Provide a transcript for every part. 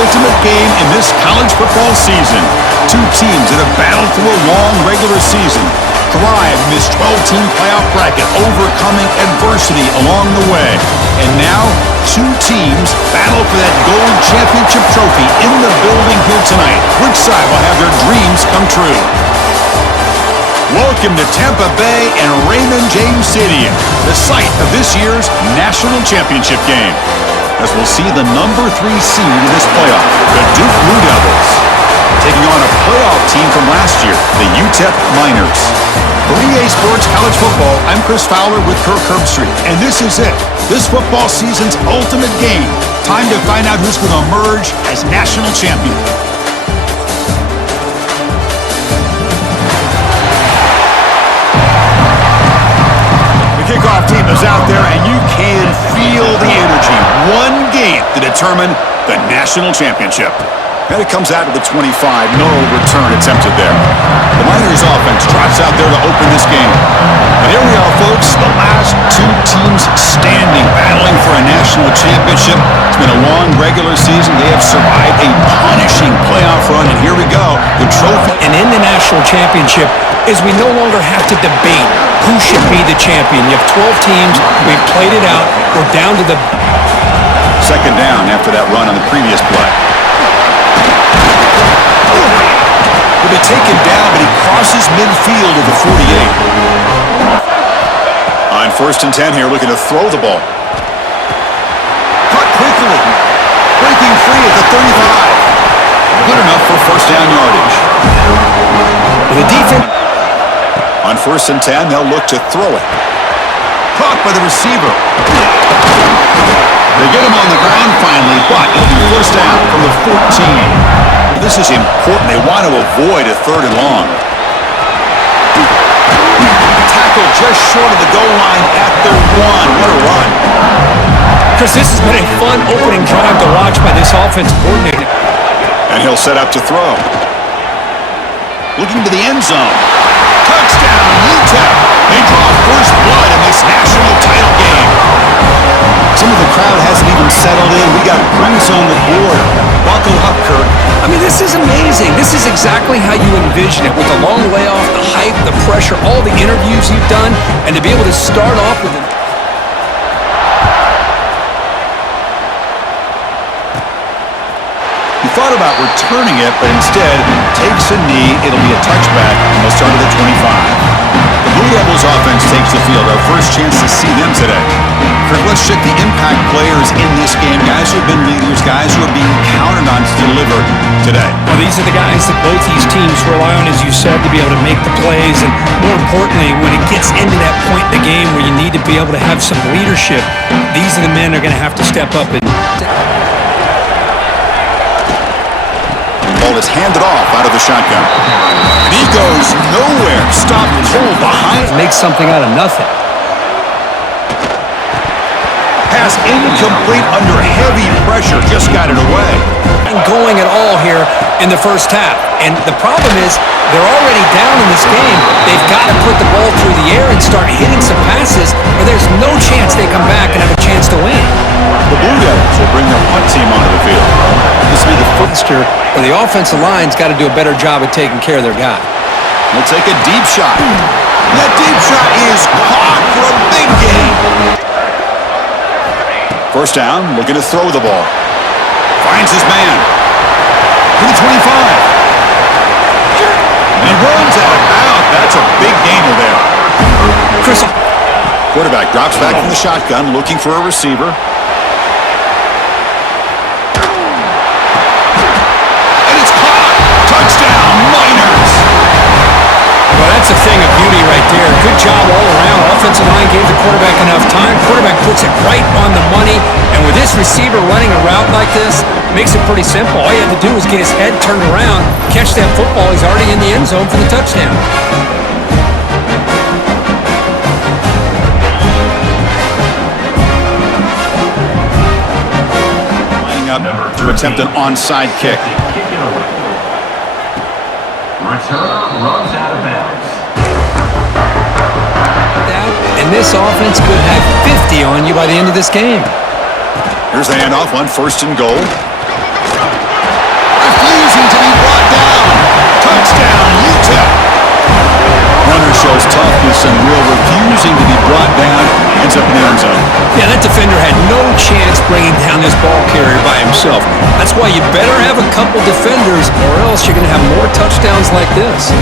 ultimate game in this college football season. Two teams that have battled through a long regular season, thrived in this 12-team playoff bracket, overcoming adversity along the way. And now, two teams battle for that gold championship trophy in the building here tonight. Which side will have their dreams come true? Welcome to Tampa Bay and Raymond James Stadium, the site of this year's national championship game, as we'll see the number 3 seed in this playoff, the Duke Blue Devils, taking on a playoff team from last year, the Utep Miners. For EA Sports College Football, I'm Chris Fowler with Kirk Herbstreit, and this is it, this football season's ultimate game. Time to find out who's going to emerge as national champion. Kickoff team is out there, and you can feel the energy. One game to determine the national championship. And it comes out to the 25. No return attempted there. The Miners offense trots out there to open this game. And here we are, folks, the last two teams standing, battling for a national championship. It's been a long regular season. They have survived a punishing playoff run, and here we go, the trophy. And in the national championship is we no longer have to debate who should be the champion. You have 12 teams. We've played it out. We're down to the... Second down after that run on the previous play. Will be taken down, but he crosses midfield of the 48. On 1st and 10 here, looking to throw the ball. Caught quickly. Breaking free at the 35. Good enough for first down yardage. The defense... On 1st and 10, they'll look to throw it. Caught by the receiver. They get him on the ground finally, but it'll be first down from the 14. This is important. They want to avoid a 3rd and long. Tackle just short of the goal line at the 1. What a run. Chris, this has been a fun opening drive to watch by this offensive coordinator. And he'll set up to throw. Looking to the end zone. Touchdown, Utep. They draw first blood in this national title game. Some of the crowd hasn't even settled in. We got rings on the board. Buckle up, Kirk. I mean, this is amazing. This is exactly how you envision it, with the long layoff, the hype, the pressure, all the interviews you've done, and to be able to start off with it. He thought about returning it, but instead takes a knee. It'll be a touchback, and they'll start at the 25. The Blue Devils offense takes the field. Our first chance to see them today. Kirk, let's check the impact players in this game. Guys who have been leaders, guys who are being counted on to deliver today. Well, these are the guys that both these teams rely on, as you said, to be able to make the plays. And more importantly, when it gets into that point in the game where you need to be able to have some leadership, these are the men that are going to have to step up and... Ball is handed off out of the shotgun. And he goes nowhere. Stopped cold behind. Make something out of nothing. Pass incomplete under heavy pressure. Just got it away. And going at all here in the first half. And the problem is they're already down in this game. They've got to put the ball through the air and start hitting some passes, or there's no chance they come back and have a chance to win. The Blue Devils will bring their punt team onto the field. This will be the first year where the offensive line's got to do a better job of taking care of their guy. They'll take a deep shot. That deep shot is caught for a big gain. First down, looking to throw the ball. Finds his man. To the 25. And he runs out of bounds. That's a big gainer there. Chris. Quarterback drops back from the shotgun, looking for a receiver. And it's caught. Touchdown, Miners. Well, that's a thing of beauty right there. Good job all around. Offensive line gave the quarterback enough time. Quarterback puts it right on the money. And with this receiver running a route like this, makes it pretty simple. All you have to do is get his head turned around, catch that football. He's already in the end zone for the touchdown. Lining up to attempt an onside kick. Return runs out of bounds. And this offense could have 50 on you by the end of this game. Here's the handoff on 1st and goal. Wilson will, refusing to be brought down, ends up in the end zone. Yeah, that defender had no chance bringing down this ball carrier by himself. That's why you better have a couple defenders, or else you're going to have more touchdowns like this.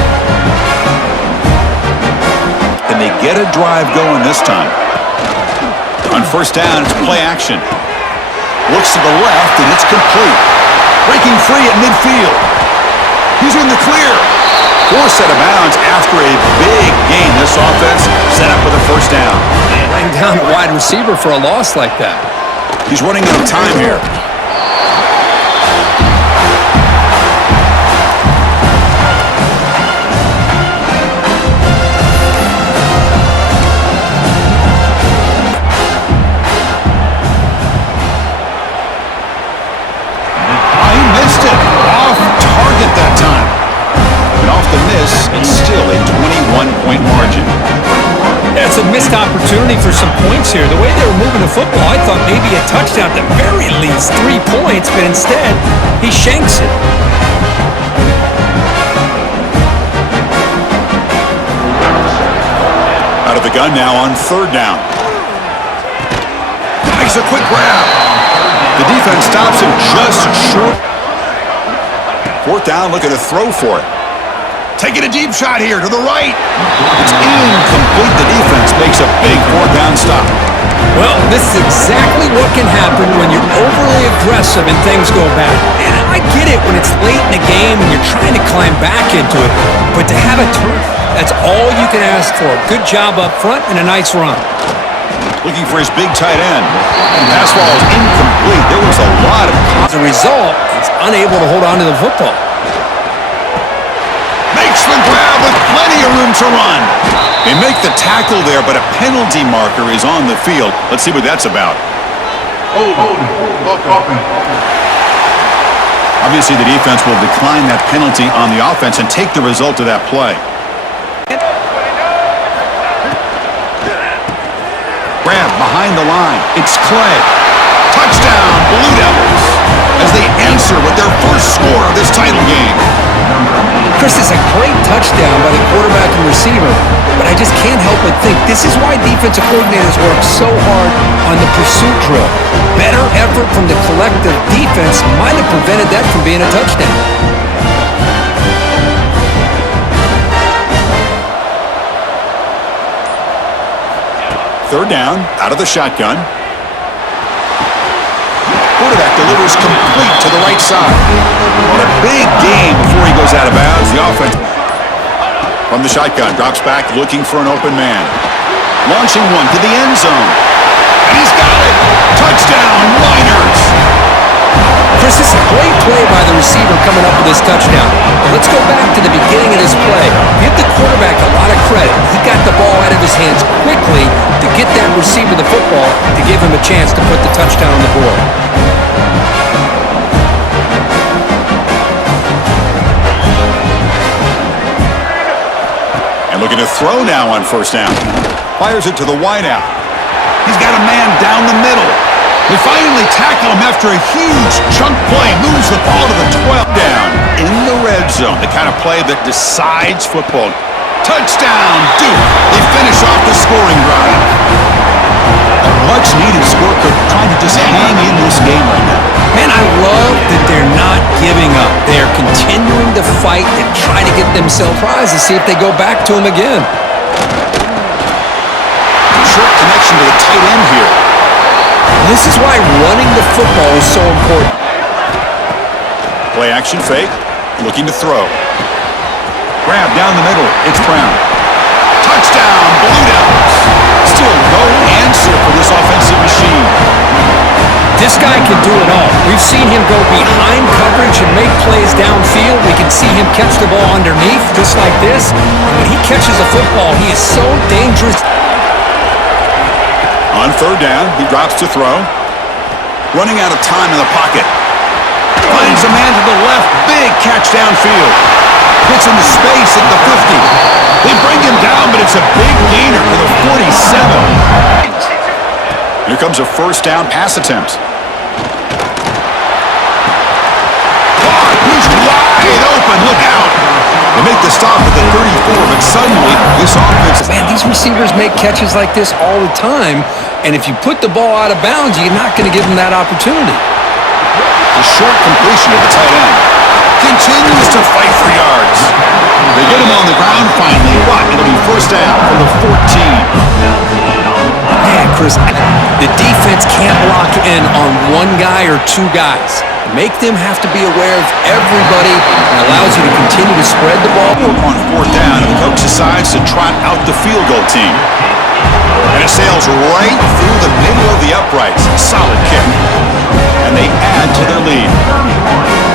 And they get a drive going this time. On first down, it's play action. Looks to the left, and it's complete. Breaking free at midfield. He's in the clear. Forced out of bounds after a big gain. This offense set up with a first down. Laying down a wide receiver for a loss like that. He's running out of time here. He missed it. Off target that time. And off the miss, it's still a 21-point margin. That's a missed opportunity for some points here. The way they were moving the football, I thought maybe a touchdown, at the very least 3 points, but instead, he shanks it. Out of the gun now on third down. Makes a quick grab. The defense stops him just short. Fourth down, looking to throw for it. Taking a deep shot here to the right. It's incomplete. The defense makes a big fourth-down stop. Well, this is exactly what can happen when you're overly aggressive and things go bad. And I get it when it's late in the game and you're trying to climb back into it. But to have a turn, that's all you can ask for. Good job up front and a nice run. Looking for his big tight end. And pass ball is incomplete. There was a lot of... As a result, he's unable to hold on to the football. Makes the grab with plenty of room to run. They make the tackle there, but a penalty marker is on the field. Let's see what that's about. Obviously, the defense will decline that penalty on the offense and take the result of that play. Grab behind the line. It's Clay. Touchdown, Blue Devils, as they answer with their first score of this title game. Chris, it's a great touchdown by the quarterback and receiver, but I just can't help but think this is why defensive coordinators work so hard on the pursuit drill. Better effort from the collective defense might have prevented that from being a touchdown. Third down, out of the shotgun. Quarterback delivers complete to the right side. What a big game before he goes out of bounds. The offense from the shotgun drops back looking for an open man. Launching one to the end zone. And he's got it. Touchdown, Miners. Chris, this is a great play by the receiver coming up with this touchdown. But let's go back to the beginning of this play. Give the quarterback a lot of credit. He got the ball out of his hands quickly to get that receiver the football to give him a chance to put the touchdown on the board. And looking to throw now on first down. Fires it to the wideout. He's got a man down the middle. They finally tackle him after a huge chunk play. Moves the ball to the 12 down in the red zone. The kind of play that decides football. Touchdown, Duke. They finish off the scoring drive. A much-needed score could trying to just hang in this game right now. Man, I love that they're not giving up. They are continuing to fight and try to get themselves prized to see if they go back to him again. Short connection to the tight end here. This is why running the football is so important. Play action fake. Looking to throw. Grab down the middle. It's Brown. Touchdown, Blue Devils. Still no answer for this offensive machine. This guy can do it all. We've seen him go behind coverage and make plays downfield. We can see him catch the ball underneath, just like this. And when he catches a football, he is so dangerous. On third down, he drops to throw. Running out of time in the pocket. Finds a man to the left. Big catch downfield. Hits into space at the 50. They bring him down, but it's a big gainer to the 47. Here comes a first down pass attempt. He's wide open. Look out. They make the stop at the 34, but suddenly this offense... Man, these receivers make catches like this all the time, and if you put the ball out of bounds, you're not going to give them that opportunity. A short completion to the tight end. Continues to fight for yards. They get him on the ground finally, but it'll be first down from the 14. Man, Chris, the defense can't lock in on one guy or two guys. Make them have to be aware of everybody and allows you to continue to spread the ball. On fourth down, and the coach decides to trot out the field goal team. And it sails right through the middle of the uprights. Solid kick. And they add to their lead.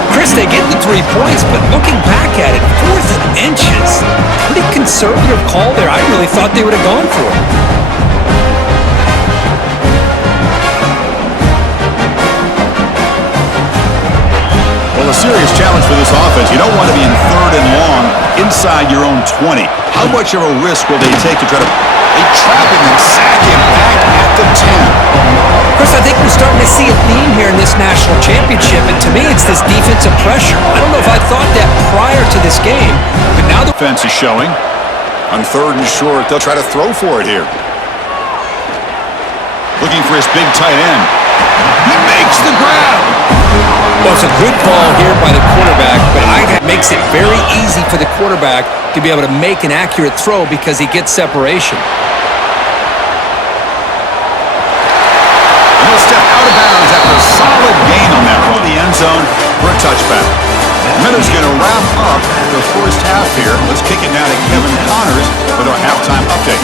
Chris, they get the 3 points, but looking back at it, 4th and inches. Pretty conservative call there. I really thought they would have gone for it. Well, a serious challenge for this offense. You don't want to be in third and long inside your own 20. How much of a risk will they take to try to... They trap him and sack him back at the 10. Chris, I think we're starting to see a theme here in this national championship, and to me, it's this defensive pressure. I don't know if I thought that prior to this game, but now the Defense is showing. On third and short, they'll try to throw for it here. Looking for his big tight end. He makes the grab. Well, it's a good call here by the quarterback, but it makes it very easy for the quarterback to be able to make an accurate throw because he gets separation. And he'll step out of bounds after a solid gain on that run. The end zone for a touchback. Minutes going to wrap up the first half here. Let's kick it now to Kevin Connors with our halftime update.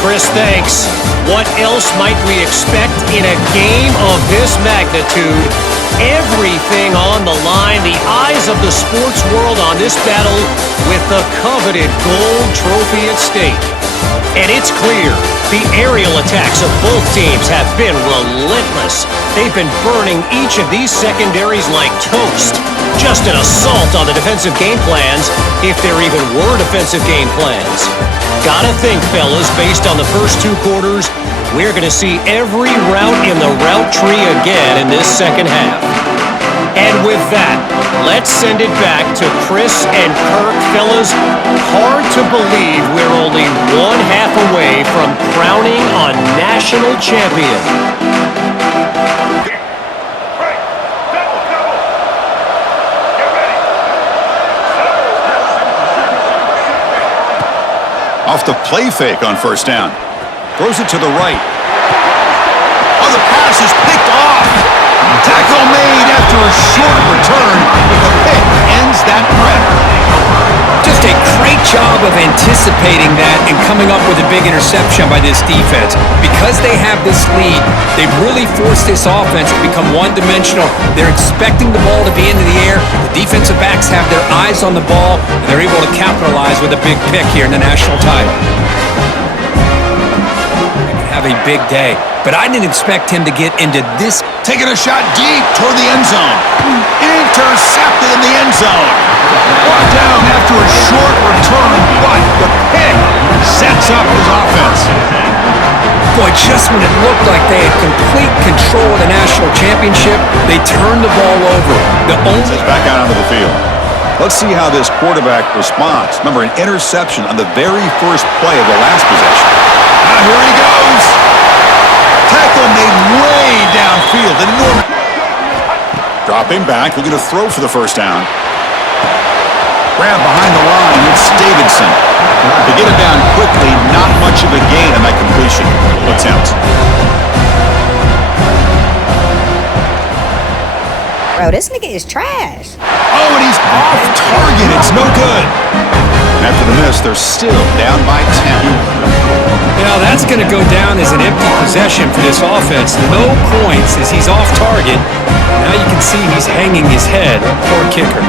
Chris, thanks. What else might we expect in a game of this magnitude? Everything on the line, the eyes of the sports world on this battle with the coveted gold trophy at stake. And it's clear, the aerial attacks of both teams have been relentless. They've been burning each of these secondaries like toast. Just an assault on the defensive game plans, if there even were defensive game plans. Gotta think, fellas, based on the first 2 quarters, we're going to see every route in the route tree again in this second half. And with that, let's send it back to Chris and Kirk. Fellas, hard to believe we're only 1/2 away from crowning a national champion. Off the play fake on first down. Throws it to the right. Oh, the pass is picked off. Tackle made after a short return, but the pick ends that threat. Just a great job of anticipating that and coming up with a big interception by this defense. Because they have this lead, they've really forced this offense to become one-dimensional. They're expecting the ball to be into the air. The defensive backs have their eyes on the ball, and they're able to capitalize with a big pick here in the national title. Have a big day, but I didn't expect him to get into this. Taking a shot deep toward the end zone. Intercepted in the end zone. Brought down after a short return, but the pick sets up his offense. Boy, just when it looked like they had complete control of the national championship, they turned the ball over. The only Back out onto the field. Let's see how this quarterback responds. Remember, an interception on the very first play of the last possession. Now here he goes. Tackle made way downfield. Enormous. Dropping back, looking to throw for the first down. Grab behind the line, it's Davidson. To get him down quickly, not much of a gain on that completion attempt. Bro, this nigga is trash. Oh, and he's off target. It's no good. After the miss, they're still down by 10. Now that's going to go down as an empty possession for this offense. No points as he's off target. Now you can see he's hanging his head. Poor kicker.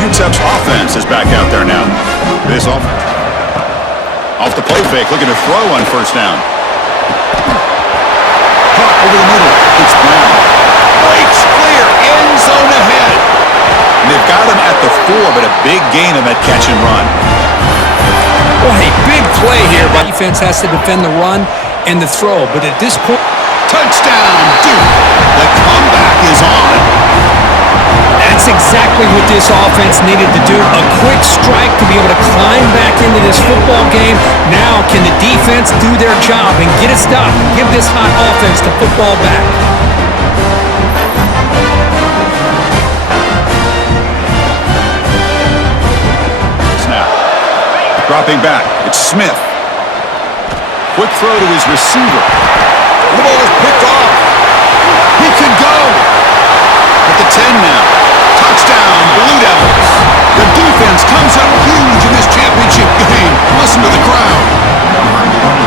Utep's offense is back out there now. This offense. Off the play fake, looking to throw on first down. Caught over the middle. It's Brown. Breaks clear. End zone ahead. And they've got him at the 4, but a big gain on that catch and run. Boy, a big play here. But defense has to defend the run and the throw. But at this point, Touchdown, Duke. The comeback is on. That's exactly what this offense needed to do. A quick strike to be able to climb back into this football game. Now, can the defense do their job and get a stop? Give this hot offense the football back. Snap. Dropping back. It's Smith. Quick throw to his receiver. The ball is picked off. He can go. At the 10 now. Touchdown, Blue Devils. The defense comes up huge in this championship game. Listen to the crowd.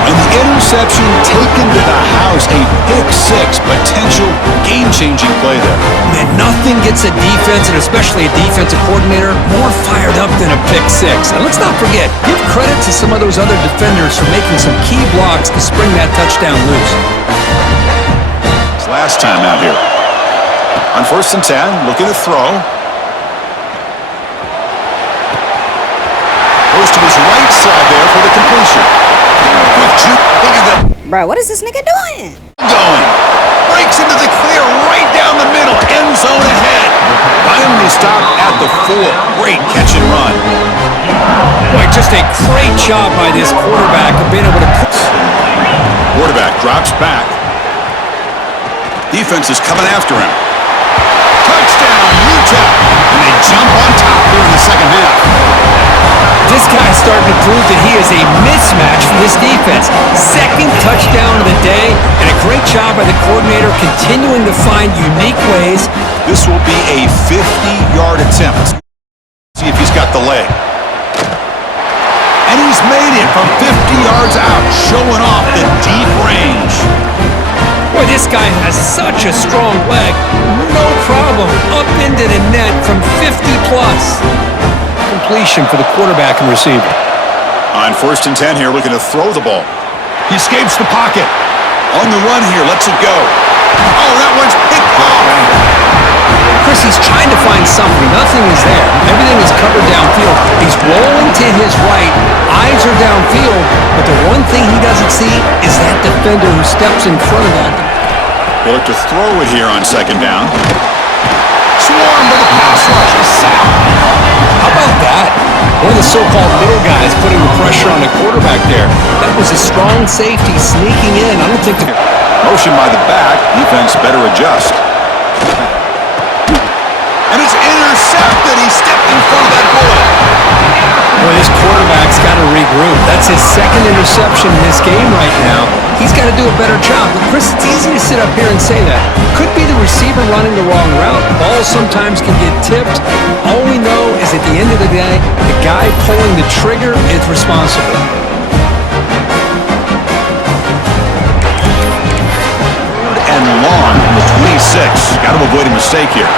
And the interception taken to the house. A pick-6 potential game-changing play there. Man, nothing gets a defense, and especially a defensive coordinator, more fired up than a pick-6. And let's not forget, give credit to some of those other defenders for making some key blocks to spring that touchdown loose. His last time out here. On 1st and 10, looking to throw. Goes to his right side there for the completion. Quick juke. Look at that. Bro, what is this nigga doing? Going. Breaks into the clear right down the middle. End zone ahead. Finally stopped at the 4. Great catch and run. Boy, just a great job by this quarterback of being able to put... Quarterback drops back. Defense is coming after him. Touchdown, Utep. And they jump on top here in the second half. This guy's starting to prove that he is a mismatch for this defense. Second touchdown of the day, and a great job by the coordinator continuing to find unique ways. This will be a 50-yard attempt. See if he's got the leg. And he's made it from 50 yards out, showing off the deep range. Boy, this guy has such a strong leg. No problem. Up into the net from 50-plus. Completion for the quarterback and receiver. On 1st and 10 here, looking to throw the ball. He escapes the pocket. On the run here, lets it go. Oh, that one's picked off. Chris, he's trying to find something. Nothing is there. Everything is covered downfield. He's rolling to his right. Eyes are downfield. But the one thing he doesn't see is that defender who steps in front of that. They look to throw it here on 2nd down. Swarm to the pass rush. A sack. How about that? One of the so-called middle guys putting the pressure on the quarterback there. That was a strong safety sneaking in. I don't think... Motion by the back. Defense better adjust. And it's intercepted. He stepped in front of that bullet. Boy, this quarterback's got to regroup. That's his 2nd interception in this game right now. He's got to do a better job. But Chris, it's easy to sit up here and say that. Could be the receiver running the wrong route. Balls sometimes can get tipped. All we know is at the end of the day, the guy pulling the trigger is responsible. And long from the 26. Got to avoid a mistake here.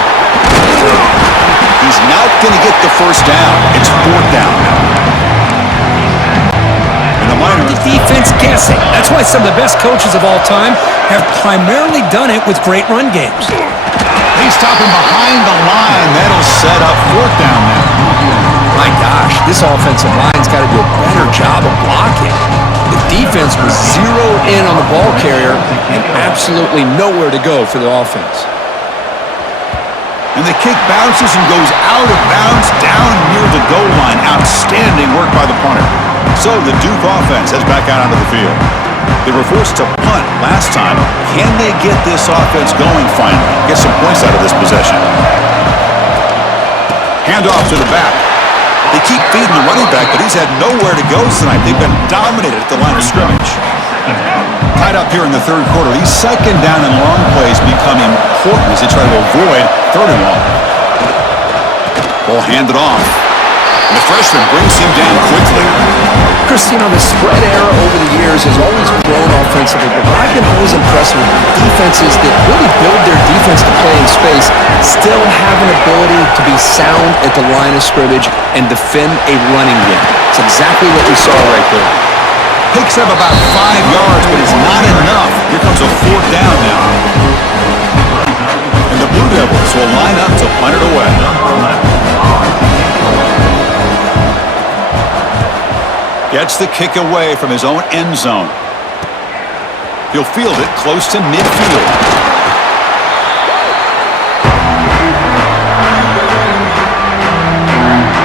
He's not going to get the 1st down. It's 4th down now. And the minor... The defense guessing. That's why some of the best coaches of all time have primarily done it with great run games. He's stopping behind the line. That'll set up 4th down now. My gosh, this offensive line's got to do a better job of blocking. The defense was zeroed in on the ball carrier and absolutely nowhere to go for the offense. And the kick bounces and goes out of bounds down near the goal line. Outstanding work by the punter. So the Duke offense heads back out onto the field. They were forced to punt last time. Can they get this offense going finally? Get some points out of this possession. Handoff to the back. They keep feeding the running back, but he's had nowhere to go tonight. They've been dominated at the line of scrimmage. Tied up here in the 3rd quarter. These 2nd down and long plays become important as they try to avoid 3rd and long. Ball handed off. And the freshman brings him down quickly. Chris, you know, the spread era over the years has always grown offensively, but I've been always impressed with defenses that really build their defense to play in space, still have an ability to be sound at the line of scrimmage and defend a running game. It's exactly what we saw right there. Picks up about 5 yards, but it's not enough. Here comes a 4th down now. And the Blue Devils will line up to punt it away. Gets the kick away from his own end zone. He'll field it close to midfield.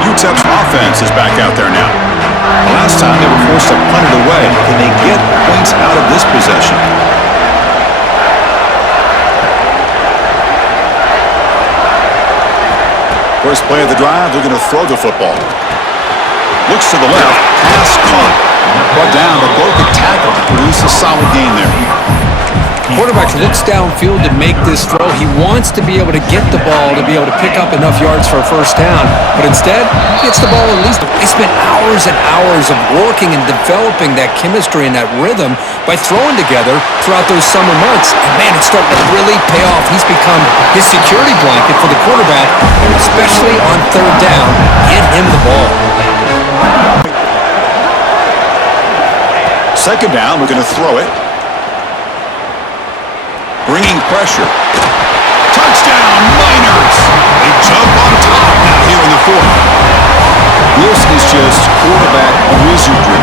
Utep's offense is back out there now. Last time they were forced to punt it away. Can they get points out of this possession? First play of the drive, they're going to throw the football. Looks to the left, pass caught. Brought down, but broke a tackle to produce a solid gain there. Quarterback looks downfield to make this throw. He wants to be able to get the ball to be able to pick up enough yards for a first down, but instead, he gets the ball at least. They spent hours and hours of working and developing that chemistry and that rhythm by throwing together throughout those summer months. And man, it's starting to really pay off. He's become his security blanket for the quarterback, and especially on third down, get him the ball. Second down, we're going to throw it. Bringing pressure. Touchdown, Miners! They jump on top now here in the fourth. This is just quarterback wizardry.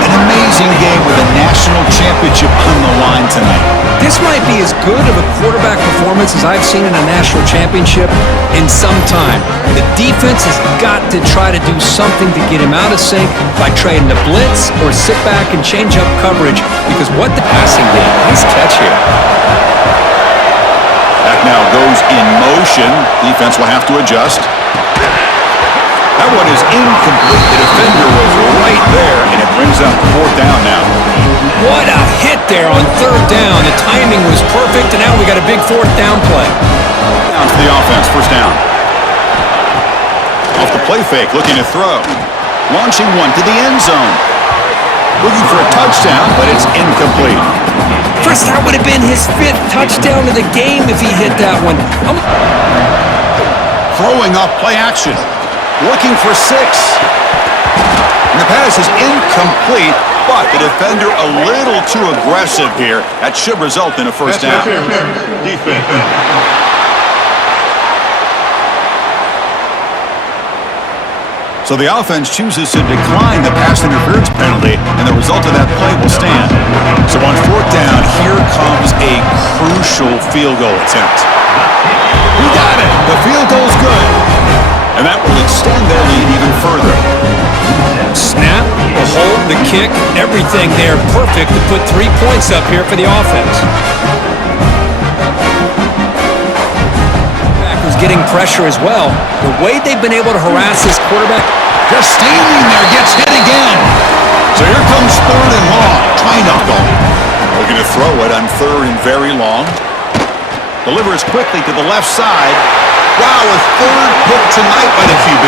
An amazing game with a national championship on the line tonight. This might be as good of a quarterback performance as I've seen in a national championship in some time. The defense has got to try to do something to get him out of sync by trading the blitz or sit back and change up coverage, because what the passing game, nice catch here. Back now goes in motion. Defense will have to adjust. That one is incomplete. The defender was right there, and it brings up fourth down now. What a hit there on third down. The timing was perfect, and now we got a big fourth down play. Down for the offense, first down. Off the play fake, looking to throw. Launching one to the end zone. Looking for a touchdown, but it's incomplete. First, that would have been his 5th touchdown of the game if he hit that one. Throwing off play action. Looking for 6. And the pass is incomplete, but the defender a little too aggressive here. That should result in a first down. Defense. So the offense chooses to decline the pass interference penalty, and the result of that play will stand. So on fourth down, here comes a crucial field goal attempt. We got it! The field goal's good. And that will extend their lead even further. Snap, the hold, the kick, everything there perfect to put 3 points up here for the offense. Was getting pressure as well. The way they've been able to harass this quarterback. Just standing there, gets hit again. So here comes third and long. Try knuckle. Looking to throw it on third and very long. Delivers quickly to the left side. Wow, a third pick tonight by the QB.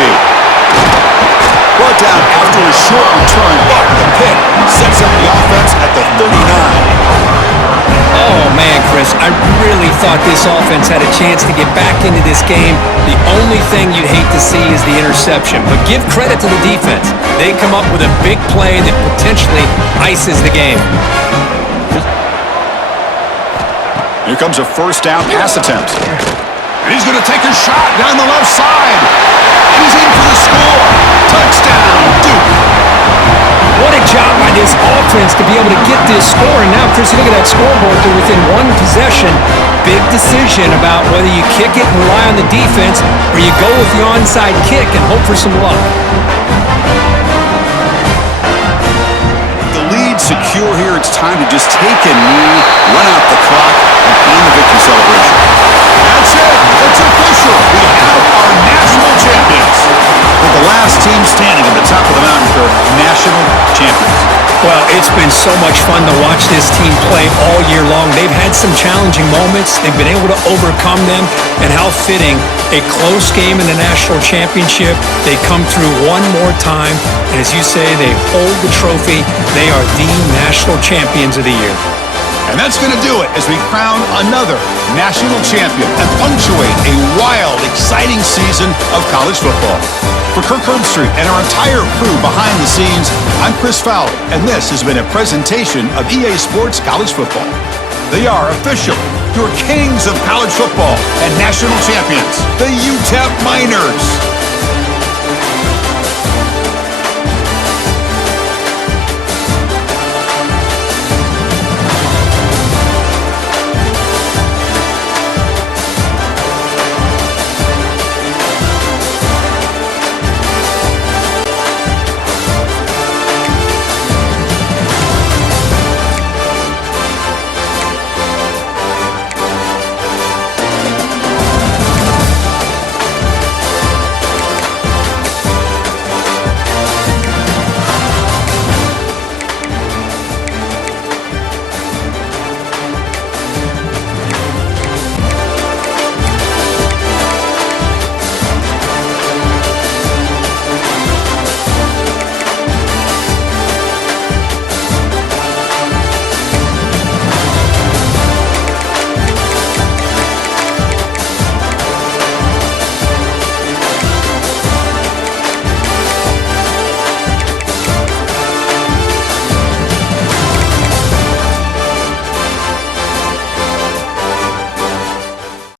Brought down after a short return. But the pick sets up the offense at the 39. Oh, man, Chris, I really thought this offense had a chance to get back into this game. The only thing you'd hate to see is the interception. But give credit to the defense. They come up with a big play that potentially ices the game. Here comes a first down pass attempt. And he's going to take a shot down the left side. He's in for the score. Touchdown, Duke. What a job by this offense to be able to get this score. And now, Chris, you look at that scoreboard. They're within one possession. Big decision about whether you kick it and rely on the defense or you go with the onside kick and hope for some luck. The lead secure here. It's time to just take a knee, run out the clock, and end the victory celebration. That's it. It's official. We have our national champions. We're the last team standing at the top of the mountain for national champions. Well, it's been so much fun to watch this team play all year long. They've had some challenging moments. They've been able to overcome them. And how fitting, a close game in the national championship. They come through one more time. And as you say, they hold the trophy. They are the national champions of the year. And that's going to do it as we crown another national champion and punctuate a wild, exciting season of college football. For Kirk Herbstreit and our entire crew behind the scenes, I'm Chris Fowler, and this has been a presentation of EA Sports College Football. They are officially your kings of college football and national champions, the Utep Miners.